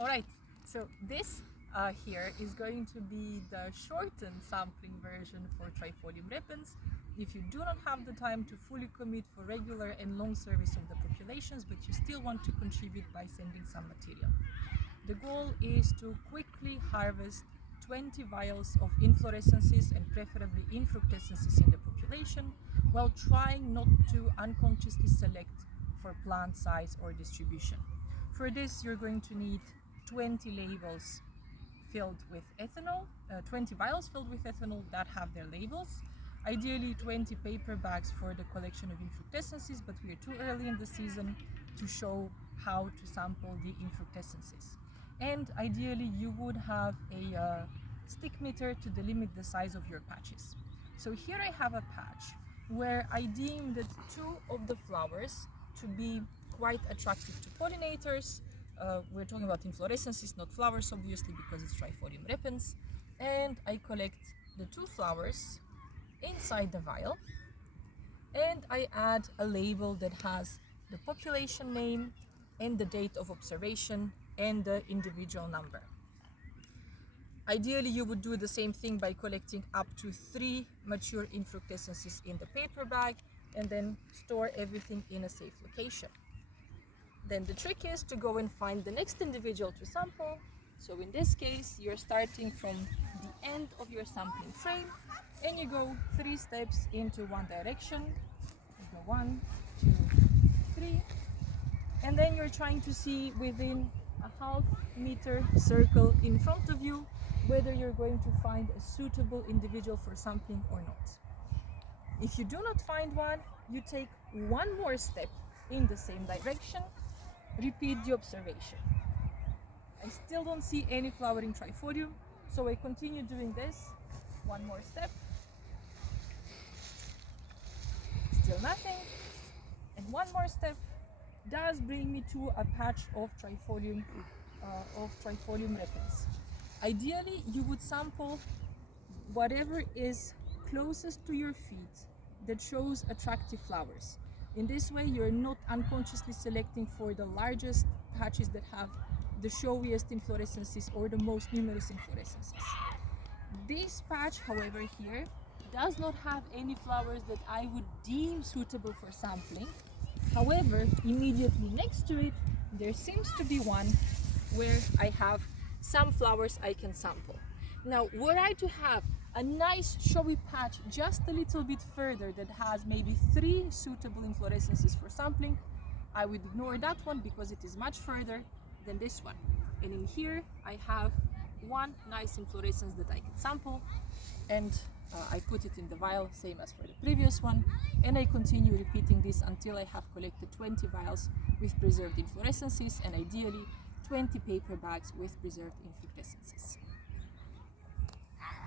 Alright, so this here is going to be the shortened sampling version for trifolium repens. If you do not have the time to fully commit for regular and long service of the populations, but you still want to contribute by sending some material. The goal is to quickly harvest 20 vials of inflorescences and preferably infructescences in the population, while trying not to unconsciously select for plant size or distribution. For this, you're going to need 20 labels filled with ethanol, 20 vials filled with ethanol that have their labels. Ideally 20 paper bags for the collection of infructescences, but we are too early in the season to show how to sample the infructescences. And ideally you would have a stick meter to delimit the size of your patches. So here I have a patch where I deemed that 2 of the flowers to be quite attractive to pollinators. We're talking about inflorescences, not flowers, obviously, because it's trifolium repens. And I collect the 2 flowers inside the vial, and I add a label that has the population name and the date of observation and the individual number. Ideally, you would do the same thing by collecting up to 3 mature infructescences in the paper bag and then store everything in a safe location. Then the trick is to go and find the next individual to sample. So in this case, you're starting from the end of your sampling frame and you go 3 steps into one direction. You go 1, 2, 3. And then you're trying to see within a half meter circle in front of you whether you're going to find a suitable individual for sampling or not. If you do not find one, you take 1 more step in the same direction. Repeat the observation. I still don't see any flowering trifolium, so I continue doing this. 1 more step. Still nothing. And 1 more step does bring me to a patch of trifolium repens. Ideally, you would sample whatever is closest to your feet that shows attractive flowers. In this way, you're not unconsciously selecting for the largest patches that have the showiest inflorescences or the most numerous inflorescences. This patch, however, here does not have any flowers that I would deem suitable for sampling. However, immediately next to it, there seems to be one where I have some flowers I can sample. Now, were I to have a nice showy patch just a little bit further that has maybe 3 suitable inflorescences for sampling, I would ignore that one because it is much further than this one. And in here I have 1 nice inflorescence that I can sample, and I put it in the vial, same as for the previous one, and I continue repeating this until I have collected 20 vials with preserved inflorescences and ideally 20 paper bags with preserved infructescences.